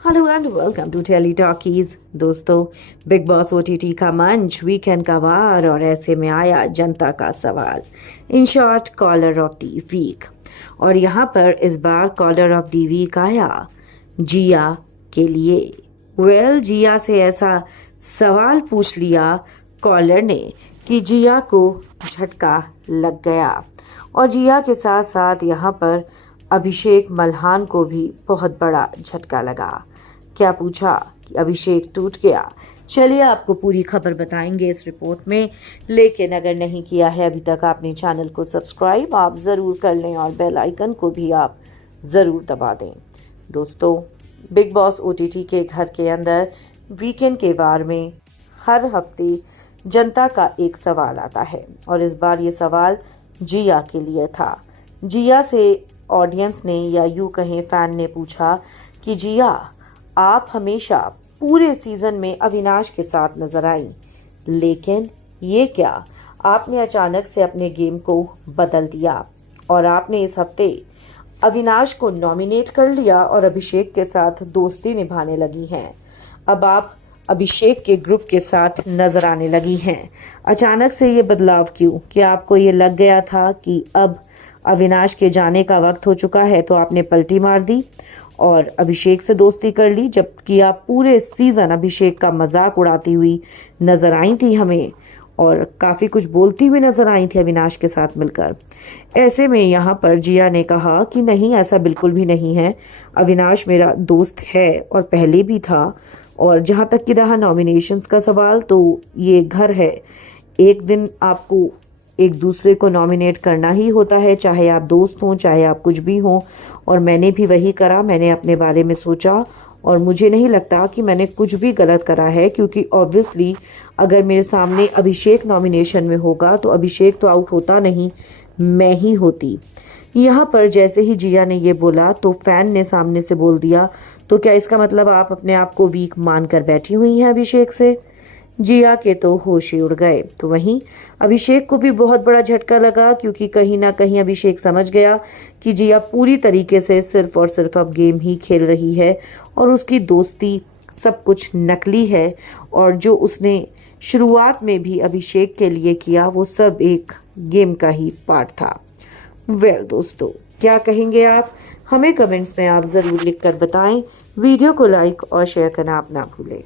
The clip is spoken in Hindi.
Hello and welcome to tele talkies. दोस्तों, बिग बॉस ओटीटी का मंच, वीकेंड का वार और ऐसे में आया जनता का सवाल, in short caller of the week. और यहाँ पर इस बार कॉलर ऑफ द वीक आया जिया के लिए। जिया से ऐसा सवाल पूछ लिया कॉलर ने कि जिया को झटका लग गया। और जिया के साथ साथ यहाँ पर अभिषेक मल्हान को भी बहुत बड़ा झटका लगा। क्या पूछा कि अभिषेक टूट गया? चलिए आपको पूरी खबर बताएंगे इस रिपोर्ट में। लेकिन अगर नहीं किया है अभी तक आपने चैनल को सब्सक्राइब, आप ज़रूर कर लें और बेल आइकन को भी आप ज़रूर दबा दें। दोस्तों, बिग बॉस ओटीटी के घर के अंदर वीकेंड के वार में हर हफ्ते जनता का एक सवाल आता है और इस बार ये सवाल जिया के लिए था। जिया से ऑडियंस ने या यूँ कहें फैन ने पूछा कि जिया, आप हमेशा पूरे सीजन में अविनाश के साथ नजर आई, लेकिन ये क्या, आपने अचानक से अपने गेम को बदल दिया और आपने इस हफ्ते अविनाश को नॉमिनेट कर लिया और अभिषेक के साथ दोस्ती निभाने लगी हैं। अब आप अभिषेक के ग्रुप के साथ नजर आने लगी हैं। अचानक से ये बदलाव क्यों? क्या आपको ये लग गया था कि अब अविनाश के जाने का वक्त हो चुका है तो आपने पलटी मार दी और अभिषेक से दोस्ती कर ली, जबकि आप पूरे सीजन अभिषेक का मजाक उड़ाती हुई नजर आई थी हमें और काफ़ी कुछ बोलती हुई नजर आई थी अविनाश के साथ मिलकर। ऐसे में यहाँ पर जिया ने कहा कि नहीं, ऐसा बिल्कुल भी नहीं है, अविनाश मेरा दोस्त है और पहले भी था। और जहाँ तक कि रहा नॉमिनेशंस का सवाल, तो ये घर है, एक दिन आपको एक दूसरे को नॉमिनेट करना ही होता है, चाहे आप दोस्त हों चाहे आप कुछ भी हों। और मैंने भी वही करा, मैंने अपने बारे में सोचा और मुझे नहीं लगता कि मैंने कुछ भी गलत करा है, क्योंकि ऑब्वियसली अगर मेरे सामने अभिषेक नॉमिनेशन में होगा तो अभिषेक तो आउट होता नहीं, मैं ही होती। यहाँ पर जैसे ही जिया ने ये बोला तो फैन ने सामने से बोल दिया, तो क्या इसका मतलब आप अपने आप को वीक मानकर बैठी हुई हैं अभिषेक से? जिया के तो होश ही उड़ गए। तो वहीं अभिषेक को भी बहुत बड़ा झटका लगा, क्योंकि कहीं ना कहीं अभिषेक समझ गया कि जिया पूरी तरीके से सिर्फ और सिर्फ अब गेम ही खेल रही है और उसकी दोस्ती सब कुछ नकली है और जो उसने शुरुआत में भी अभिषेक के लिए किया वो सब एक गेम का ही पार्ट था। दोस्तों, क्या कहेंगे आप? हमें कमेंट्स में आप ज़रूर लिखकर बताएं। वीडियो को लाइक और शेयर करना आप ना भूलें।